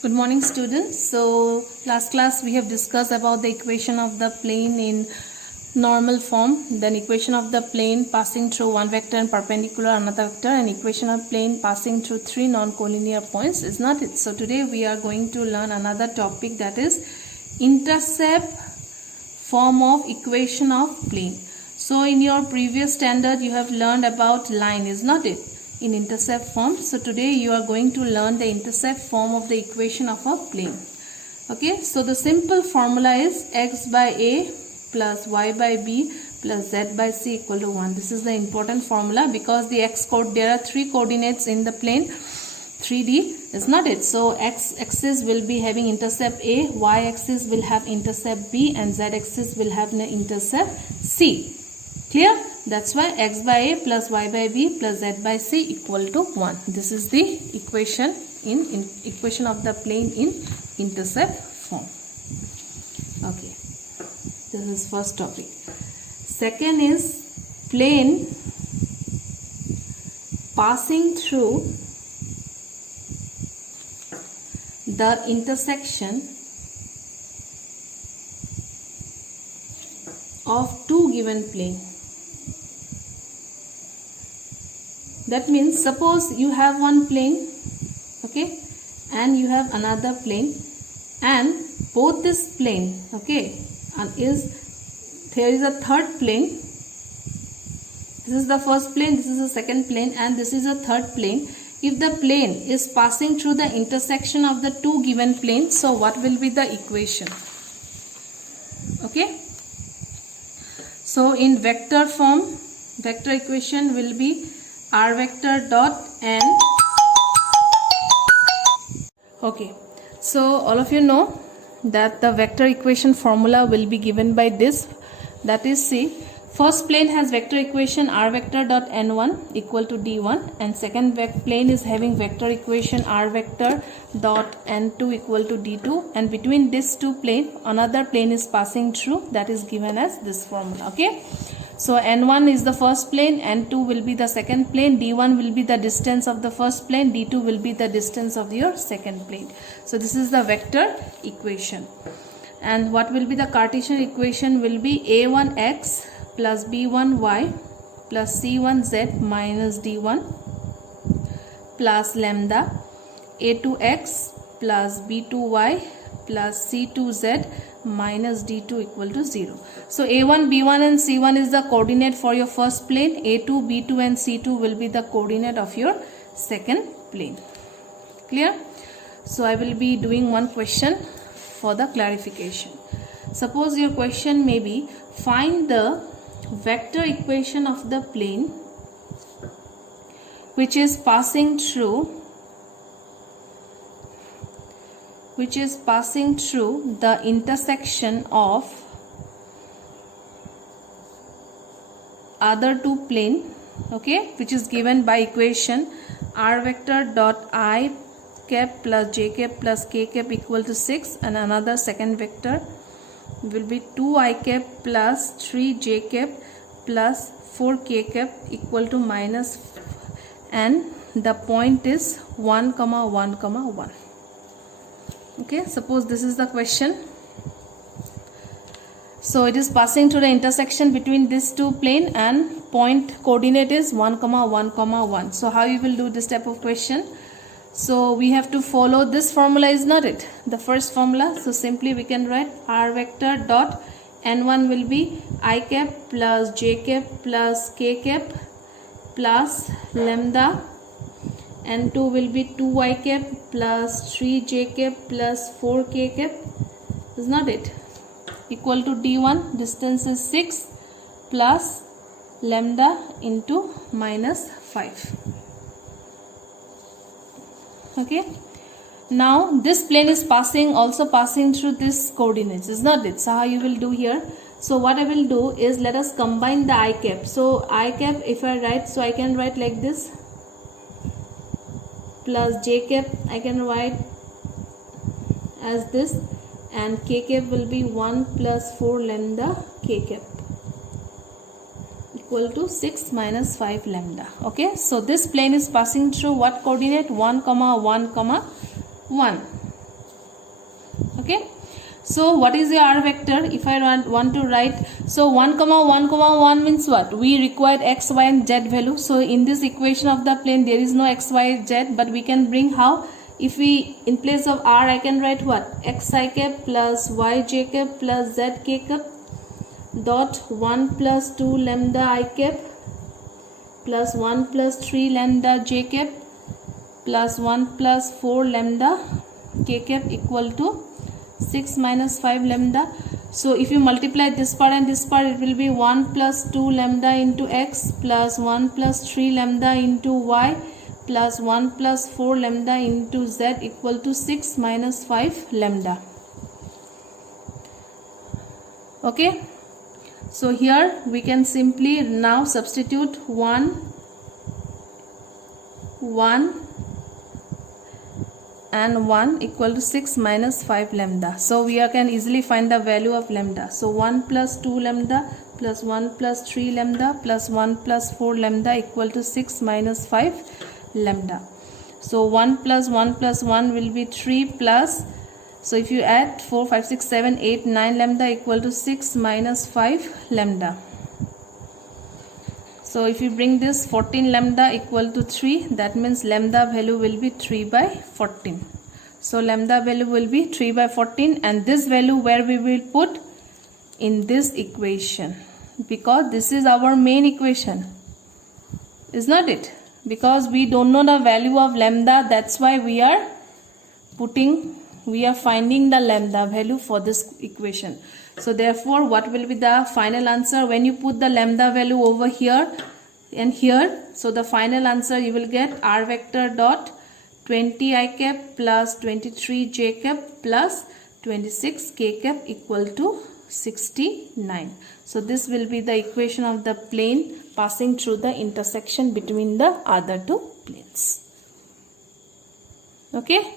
Good morning, students. So last class we have discussed about the equation of the plane in normal form, then equation of the plane passing through one vector and perpendicular another vector, and equation of plane passing through three non-collinear points, is not it? So today we are going to learn another topic, that is intercept form of equation of plane. So in your previous standard you have learned about line, is not it, in intercept form. So today you are going to learn the intercept form of the equation of a plane. Okay, so the simple formula is x by a plus y by b plus z by c equal to 1. This is the important formula because the there are three coordinates in the plane 3D, is not it? So x axis will be having intercept a, y axis will have intercept b, and z axis will have an intercept c. Clear? That's why x by a plus y by b plus z by c equal to 1. This is the equation in equation of the plane in intercept form. Okay, this is first topic. Second is plane passing through the intersection of two given plane. That means suppose you have one plane, okay, and you have another plane, and both this plane, okay, and there is a third plane. This is the first plane, this is the second plane, and this is a third plane. If the plane is passing through the intersection of the two given planes, so what will be the equation? Okay, so in vector form, vector equation will be r vector dot n. Okay, so all of you know that the vector equation formula will be given by this, that is, see, first plane has vector equation r vector dot n1 equal to d1, and second plane is having vector equation r vector dot n2 equal to d2, and between these two plane another plane is passing through, that is given as this formula. Okay, so n1 is the first plane, n2 will be the second plane, d1 will be the distance of the first plane, d2 will be the distance of your second plane. So this is the vector equation. And what will be the Cartesian equation will be a1x plus b1y plus c1z minus d1 plus lambda a2x plus b2y plus c2z minus d2 equal to 0. So a1, b1 and c1 is the coordinate for your first plane, a2, b2 and c2 will be the coordinate of your second plane. Clear? So I will be doing one question for the clarification. Suppose your question may be, find the vector equation of the plane which is passing through the intersection of other two plane, okay, which is given by equation r vector dot I cap plus j cap plus k cap equal to 6, and another second vector will be 2i cap plus 3j cap plus 4k cap equal to minus, and the point is 1, 1, 1. Okay, suppose this is the question. So it is passing through the intersection between these two plane, and point coordinate is 1, 1, 1. So how you will do this type of question? So we have to follow this formula, is not it, the first formula. So simply we can write r vector dot n1 will be I cap plus j cap plus k cap plus lambda, n2 will be 2y cap plus 3j cap plus 4k cap, is not it, equal to d1, distance is 6 plus lambda into minus 5. Okay, now this plane is also passing through this coordinates, is not it? So how you will do here? So what I will do is, let us combine the I cap. So I cap, if I write, so I can write like this, plus j cap I can write as this, and k cap will be 1 plus 4 lambda k cap equal to 6 minus 5 lambda. Okay, so this plane is passing through what coordinate? 1, 1, 1. Okay, so what is the r vector? If I want to write, so 1 comma 1 comma 1 means what? We require x, y and z value. So in this equation of the plane there is no x, y, z, but we can bring how? If we, in place of r, I can write what? X I cap plus y j cap plus z k cap dot 1 plus 2 lambda I cap plus 1 plus 3 lambda j cap plus 1 plus 4 lambda k cap equal to 6 minus 5 lambda. So if you multiply this part and this part, it will be 1 plus 2 lambda into x plus 1 plus 3 lambda into y plus 1 plus 4 lambda into z equal to 6 minus 5 lambda. Okay, so here we can simply now substitute 1 and 1 equal to 6 minus 5 lambda. So we can easily find the value of lambda. So 1 plus 2 lambda plus 1 plus 3 lambda plus 1 plus 4 lambda equal to 6 minus 5 lambda. So 1 plus 1 plus 1 will be 3 plus, so if you add 4, 5, 6, 7, 8, 9 lambda equal to 6 minus 5 lambda. So if you bring this 14 lambda equal to 3, that means lambda value will be 3 by 14. So lambda value will be 3 by 14, and this value where we will put? In this equation, because this is our main equation, is not it? Because we don't know the value of lambda, that's why we are finding the lambda value for this equation. So therefore what will be the final answer when you put the lambda value over here and here? So the final answer you will get r vector dot 20 I cap plus 23 j cap plus 26 k cap equal to 69. So this will be the equation of the plane passing through the intersection between the other two planes. Okay.